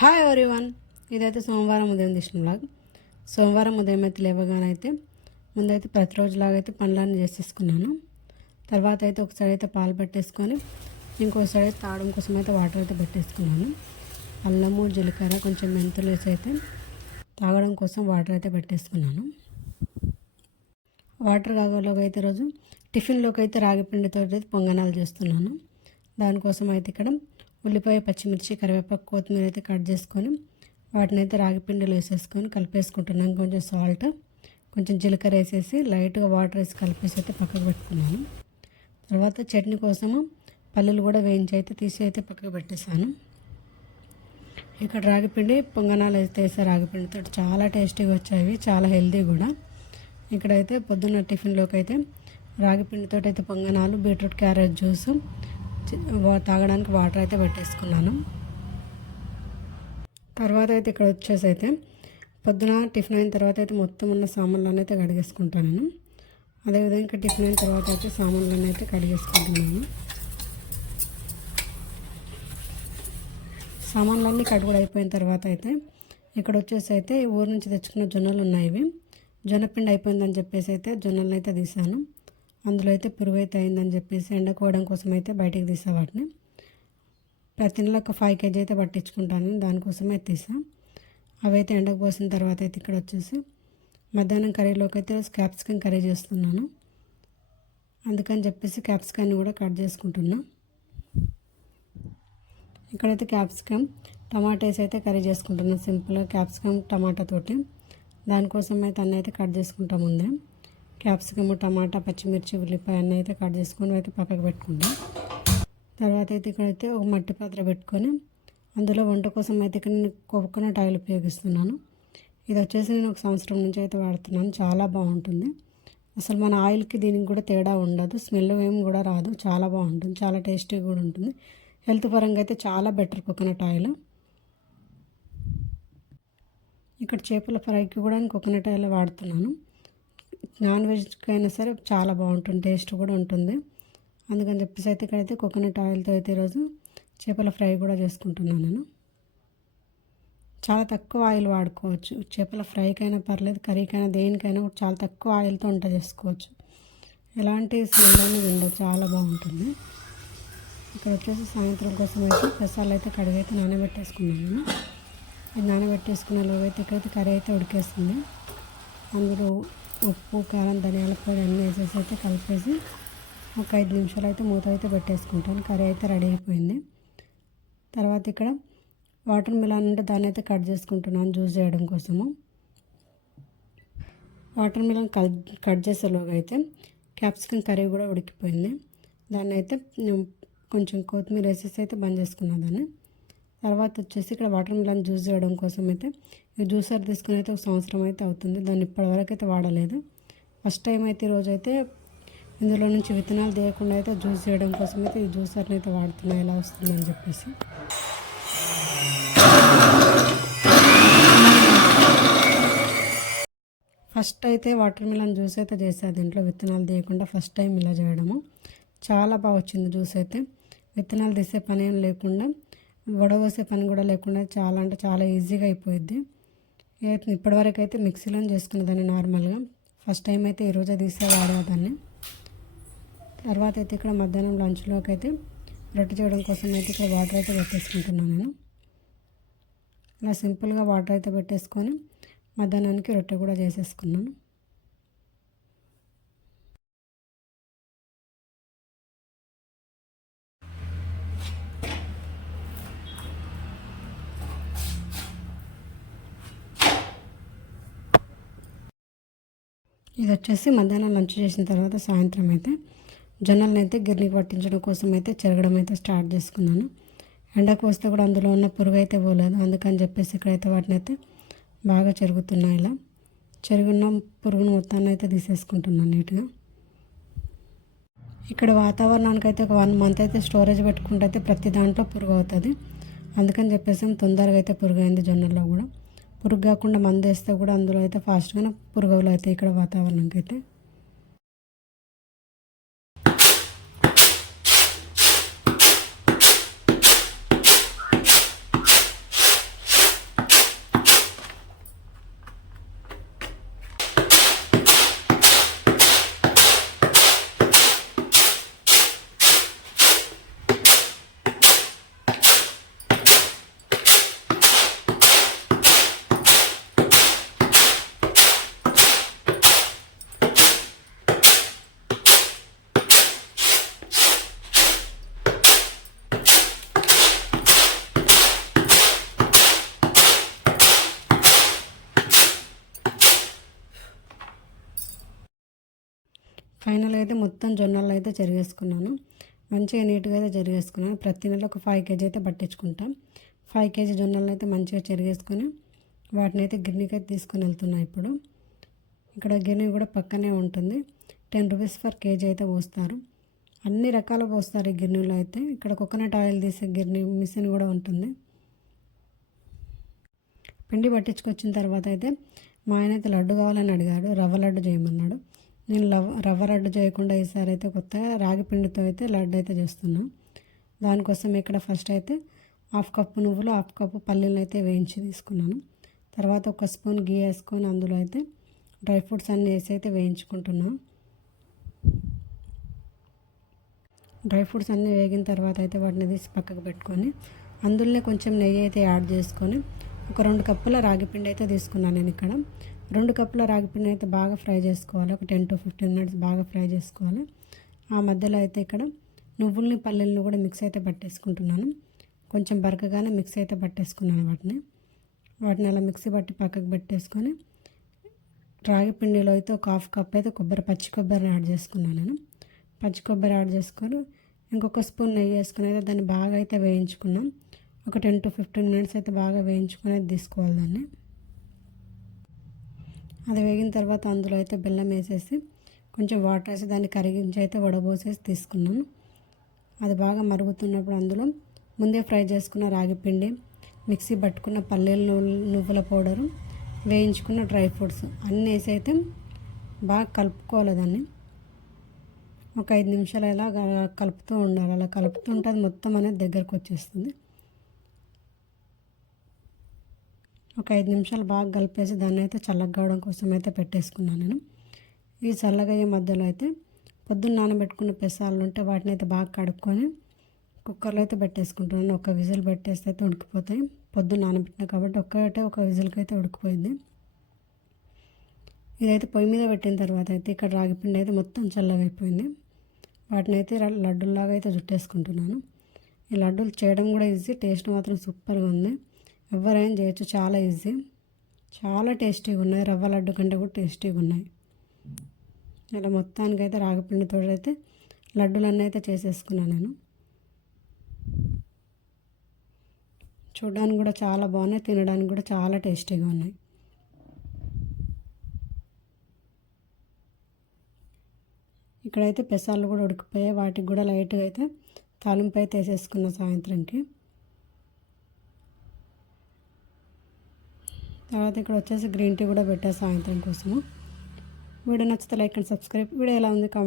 Hi everyone. ఇదైతే సోమవారం ఉదయం తీసిన వ్లాగ్. సోమవారం ఉదయం అయితే లేవగానైతే ముందైతే ప్రతిరోజులాగా అయితే పనులన్నీ చేసేసుకున్నాను. తర్వాత అయితే ఒకసారి అయితే పాలు పెట్టేసుకొని ఇంకోసారి అయితే తాగడం కోసం అయితే వాటర్ అయితే పెట్టేసుకున్నాను. అల్లము జీలకర్ర కొంచెం మెంతులు వేసి అయితే తాగడం కోసం వాటర్ అయితే పెట్టేసుకున్నాను. వాటర్ కాగలోకి అయితే ఈరోజు టిఫిన్లోకి అయితే రాగి పిండితో అయితే పొంగనాలు చేస్తున్నాను. దానికోసం అయితే ఇక్కడ ఉల్లిపాయ, పచ్చిమిర్చి, కరివేపాకు, కొత్తిమీర అయితే కట్ చేసుకొని వాటిని అయితే రాగి పిండిలో వేసేసుకొని కలిపేసుకుంటున్నాను. కొంచెం సాల్ట్, కొంచెం జీలకర్ర వేసేసి లైట్గా వాటర్ వేసి కలిపేసి అయితే పక్కకు పెట్టుకున్నాను. తర్వాత చట్నీ కోసము పల్లీలు కూడా వేయించి అయితే తీసి అయితే పక్కకు పెట్టేశాను. ఇక్కడ రాగిపిండి పొంగనాలు అయితే వేసే రాగిపిండితో చాలా టేస్టీగా వచ్చాయి, చాలా హెల్తీ కూడా. ఇక్కడైతే పొద్దున్న టిఫిన్లోకి అయితే రాగిపిండితో అయితే పొంగనాలు, బీట్రూట్ క్యారెట్ జ్యూసు తాగడానికి వాటర్ అయితే పెట్టేసుకున్నాను. తర్వాత అయితే ఇక్కడ వచ్చేసి అయితే పొద్దున టిఫిన్ అయిన తర్వాత అయితే మొత్తం ఉన్న సామాన్లను అయితే కడిగేసుకుంటాను నేను. అదేవిధంగా ఇంకా టిఫిన్ అయిన తర్వాత అయితే సామాన్లను అయితే కడిగేసుకుంటున్నాను. సామాన్లన్నీ కడుగుడు అయిపోయిన తర్వాత అయితే ఇక్కడ వచ్చేసి అయితే ఊరు నుంచి తెచ్చుకున్న జొన్నలు ఉన్నాయి. జొన్నపిండి అయిపోయిందని చెప్పేసి అయితే జొన్నలను అయితే తీసాను. అందులో అయితే పురుగు అయితే అయిందని చెప్పేసి ఎండకోవడం కోసం అయితే బయటికి తీసా వాటిని. ప్రతి నెల ఒక 5 kg అయితే పట్టించుకుంటాను, దానికోసమే తీసా. అవైతే ఎండకు పోసిన తర్వాత అయితే ఇక్కడ వచ్చేసి మధ్యాహ్నం కర్రీలోకి అయితే క్యాప్సికమ్ కర్రీ చేస్తున్నాను. అందుకని చెప్పేసి క్యాప్సికాన్ని కూడా కట్ చేసుకుంటున్నా. ఇక్కడైతే క్యాప్సికమ్ టమాటాస్ అయితే కర్రీ చేసుకుంటున్నాను, సింపుల్గా క్యాప్సికమ్ టమాటా తోటి. దానికోసం అయితే అన్నీ అయితే కట్ చేసుకుంటాం. ముందే క్యాప్సికమ్, టమాటా, పచ్చిమిర్చి, ఉల్లిపాయ అన్నీ అయితే కట్ చేసుకొని అయితే పక్కకు పెట్టుకుంటాం. తర్వాత అయితే ఇక్కడైతే ఒక మట్టి పాత్ర పెట్టుకొని అందులో వంట కోసం అయితే ఇక్కడ నేను కోకోనట్ ఆయిల్ ఉపయోగిస్తున్నాను. ఇది వచ్చేసి నేను 1 సంవత్సరం నుంచి అయితే వాడుతున్నాను. చాలా బాగుంటుంది. అసలు మన ఆయిల్కి దీనికి కూడా తేడా ఉండదు, స్మెల్ ఏం కూడా రాదు. చాలా బాగుంటుంది, చాలా టేస్టీగా కూడా ఉంటుంది. హెల్త్ పరంగా అయితే చాలా బెటర్ కోకోనట్ ఆయిల్. ఇక్కడ చేపల ఫ్రైకి కూడా నేను కోకోనట్ ఆయిల్ వాడుతున్నాను. నాన్ వెజ్కి అయినా సరే చాలా బాగుంటుంది, టేస్ట్ కూడా ఉంటుంది. అందుకని చెప్పేసి అయితే ఇక్కడైతే కోకోనట్ ఆయిల్తో అయితే ఈరోజు చేపల ఫ్రై కూడా చేసుకుంటున్నాను నేను. చాలా తక్కువ ఆయిల్ వాడుకోవచ్చు, చేపల ఫ్రైకైనా పర్లేదు, కర్రీకైనా, దేనికైనా చాలా తక్కువ ఆయిల్తో వంట చేసుకోవచ్చు. ఎలాంటి స్మెల్ అనేది ఉండదు, చాలా బాగుంటుంది. ఇక్కడ వచ్చేసి సాయంత్రం కోసం అయితే పెసాలు అయితే కడిగైతే నానబెట్టేసుకున్నాను. ఇది నానబెట్టేసుకున్న లోపైతే ఇక్కడైతే కర్రీ అయితే ఉడికేస్తుంది. అందులో ఉప్పు, కారం, ధనియాల పొడి అన్నీ వేసేసి అయితే కలిపేసి ఒక 5 నిమిషాలు అయితే మూత అయితే పెట్టేసుకుంటాను. కర్రీ అయితే రెడీ అయిపోయింది. తర్వాత ఇక్కడ వాటర్ మిలన్ ఉంటే దాన్ని అయితే కట్ చేసుకుంటున్నాను జ్యూస్ చేయడం కోసము. వాటర్ మిలన్ కట్ చేసేలోగా అయితే క్యాప్సికమ్ కర్రీ కూడా ఉడికిపోయింది. దాన్ని అయితే కొంచెం కొత్తిమీర వేసేసి అయితే బంద్ చేసుకున్నాను దాన్ని. తర్వాత వచ్చేసి ఇక్కడ వాటర్ మిలన్ జ్యూస్ చేయడం కోసం అయితే ఈ జ్యూసర్ తీసుకుని అయితే 1 సంవత్సరం అయితే అవుతుంది. దాన్ని ఇప్పటివరకు అయితే వాడలేదు. ఫస్ట్ టైం అయితే ఈరోజు అయితే ఇందులో నుంచి విత్తనాలు తీయకుండా అయితే జ్యూస్ చేయడం కోసం అయితే ఈ జ్యూసర్ని అయితే వాడుతున్నా, ఎలా వస్తుందని చెప్పేసి. ఫస్ట్ అయితే వాటర్ మిలన్ జ్యూస్ అయితే చేశాను దీంట్లో విత్తనాలు తీయకుండా. ఫస్ట్ టైం ఇలా చేయడము చాలా బాగా వచ్చింది. జ్యూస్ అయితే విత్తనాలు తీసే పని ఏం లేకుండా, వడవసే పని కూడా లేకుండా చాలా అంటే చాలా ఈజీగా అయిపోయింది. ఇప్పటివరకు అయితే మిక్సీలో చేసుకునేదాన్ని నార్మల్గా. ఫస్ట్ టైం అయితే ఈరోజే తీసే వాడేదాన్ని. తర్వాత అయితే ఇక్కడ మధ్యాహ్నం లంచ్లోకి అయితే రొట్టె చేయడం కోసం అయితే ఇక్కడ వాటర్ అయితే పెట్టేసుకుంటున్నాను నేను. ఇలా సింపుల్గా వాటర్ అయితే పెట్టేసుకొని మధ్యాహ్నానికి రొట్టె కూడా చేసేసుకున్నాను. ఇది వచ్చేసి మధ్యాహ్నం లంచ్ చేసిన తర్వాత సాయంత్రం అయితే జొన్నలను అయితే గిర్నీకి పట్టించడం కోసం అయితే చెరగడం అయితే స్టార్ట్ చేసుకున్నాను. ఎండకు వస్తే కూడా అందులో ఉన్న పురుగు అయితే పోలేదు, అందుకని చెప్పేసి ఇక్కడైతే వాటిని అయితే బాగా చెరుగుతున్నాయి. ఇలా చెరుగున్న పురుగును మొత్తాన్ని అయితే తీసేసుకుంటున్నాను నీట్గా. ఇక్కడ వాతావరణానికి అయితే ఒక 1 మంత్ అయితే స్టోరేజ్ పెట్టుకుంటే అయితే ప్రతి దాంట్లో పురుగు అవుతుంది. అందుకని చెప్పేసి తొందరగా అయితే పురుగు అయింది. జొన్నల్లో కూడా పురుగు కాకుండా మందు వేస్తే కూడా అందులో అయితే ఫాస్ట్గానే పురుగులు అవుతాయి ఇక్కడ వాతావరణంకి అయితే. అయితే మొత్తం జొన్నలు అయితే చెరిగేసుకున్నాను. మంచిగా నీట్గా అయితే చెరిగేసుకున్నాను. ప్రతి నెల ఒక 5 కేజీ అయితే పట్టించుకుంటాం. 5 కేజీ జొన్నలు అయితే మంచిగా చెరిగేసుకొని వాటిని అయితే గిన్నెకి అయితే తీసుకొని వెళ్తున్నాను. ఇప్పుడు ఇక్కడ గిన్నె కూడా పక్కనే ఉంటుంది. 10 రూపీస్ ఫర్ కేజీ అయితే పోస్తారు. అన్ని రకాలు పోస్తారు ఈ గిన్నెలో అయితే. ఇక్కడ కోకోనట్ ఆయిల్ తీసే గిన్నె మిషన్ కూడా ఉంటుంది. పిండి పట్టించుకొచ్చిన తర్వాత అయితే మా ఆయన అయితే లడ్డు కావాలని అడిగాడు. రవ్వ లడ్డు చేయమన్నాడు. నేను రవ్వ లడ్డు చేయకుండా ఈసారి అయితే కొత్తగా రాగి పిండితో అయితే లడ్డు అయితే చేస్తున్నాను. దానికోసం ఇక్కడ ఫస్ట్ అయితే 1/2 కప్పు నువ్వులు 1/2 కప్పు పల్లీలు అయితే వేయించి తీసుకున్నాను. తర్వాత 1 స్పూన్ గీ వేసుకొని అందులో అయితే డ్రై ఫ్రూట్స్ అన్నీ వేసి అయితే వేయించుకుంటున్నాను. డ్రై ఫ్రూట్స్ అన్నీ వేగిన తర్వాత అయితే వాటిని తీసి పక్కకు పెట్టుకొని అందులోనే కొంచెం నెయ్యి అయితే యాడ్ చేసుకొని ఒక 2 కప్పుల రాగి పిండి అయితే తీసుకున్నాను. నేను ఇక్కడ 2 కప్పుల రాగి పిండి అయితే బాగా ఫ్రై చేసుకోవాలి. ఒక 10 to 15 మినిట్స్ బాగా ఫ్రై చేసుకోవాలి. ఆ మధ్యలో అయితే ఇక్కడ నువ్వుల్ని పల్లీలను కూడా మిక్స్ అయితే పట్టేసుకుంటున్నాను. కొంచెం బరకగానే మిక్స్ అయితే పట్టేసుకున్నాను. వాటిని అలా మిక్సీ పట్టి పక్కకు పెట్టేసుకొని రాగి పిండిలో అయితే ఒక 1/2 కప్ అయితే పచ్చి కొబ్బరిని యాడ్ చేసుకున్నాను. నేను పచ్చి కొబ్బరి యాడ్ చేసుకొని ఇంకొక స్పూన్ నెయ్యి వేసుకుని అయితే దాన్ని బాగా అయితే వేయించుకున్నాం. ఒక 10 to 15 మినిట్స్ అయితే బాగా వేయించుకొని తీసుకోవాలి దాన్ని. అది వేగిన తర్వాత అందులో అయితే బెల్లం వేసేసి కొంచెం వాటర్ వేసి దాన్ని కరిగించి అయితే వడబోసేసి తీసుకున్నాను. అది బాగా మరుగుతున్నప్పుడు అందులో ముందే ఫ్రై చేసుకున్న రాగి పిండి, మిక్సీ పట్టుకున్న పల్లీలు నువ్వుల పౌడరు, వేయించుకున్న డ్రై ఫ్రూట్స్ అన్నీ వేసి అయితే బాగా కలుపుకోవాలి. దాన్ని ఒక 5 నిమిషాలు ఇలా కలుపుతూ ఉండాలి. అలా కలుపుతూ ఉంటే అది మొత్తం అనేది దగ్గరకు వచ్చేస్తుంది. ఒక 5 నిమిషాలు బాగా కలిపేసి దాన్ని అయితే చల్లగా కావడం కోసం అయితే పెట్టేసుకున్నాను నేను. ఈ చల్లగా అయ్యే మధ్యలో అయితే పొద్దున్న నానబెట్టుకున్న పెసాలు ఉంటే వాటిని అయితే బాగా కడుక్కొని కుక్కర్లో అయితే పెట్టేసుకుంటున్నాను. ఒక విజిల్ పెట్టేస్తే అయితే ఉడికిపోతాయి. పొద్దున్న నానబెట్టినా కాబట్టి ఒక విజిల్కి అయితే ఉడికిపోయింది. ఇదైతే పొయ్యి మీద పెట్టిన తర్వాత అయితే ఇక్కడ రాగిపిండి అయితే మొత్తం చల్లగైపోయింది. వాటిని అయితే లడ్డూలాగా అయితే చుట్టేసుకుంటున్నాను. ఈ లడ్డూలు చేయడం కూడా ఈజీ, టేస్ట్ మాత్రం సూపర్గా ఉంది. ఎవరైనా చేయొచ్చు, చాలా ఈజీ, చాలా టేస్టీగా ఉన్నాయి. రవ్వ లడ్డు కంటే కూడా టేస్టీగా ఉన్నాయి. ఇలా మొత్తానికి అయితే రాగిపిండితో అయితే లడ్డూలన్నీ అయితే చేసేసుకున్నాను నేను. చూడడానికి కూడా చాలా బాగున్నాయి, తినడానికి కూడా చాలా టేస్టీగా ఉన్నాయి. ఇక్కడైతే పెసాలు కూడా ఉడికిపోయాయి. వాటికి కూడా లైట్గా అయితే తాలింపు అయితే వేసేసుకున్న సాయంత్రంకి. తర్వాత ఇక్కడ వచ్చేసి గ్రీన్ టీ కూడా పెట్టా సాయంత్రం కోసము. వీడియో నచ్చితే లైక్ అండ్ సబ్స్క్రైబ్. వీడియో ఎలా ఉంది కామెంట్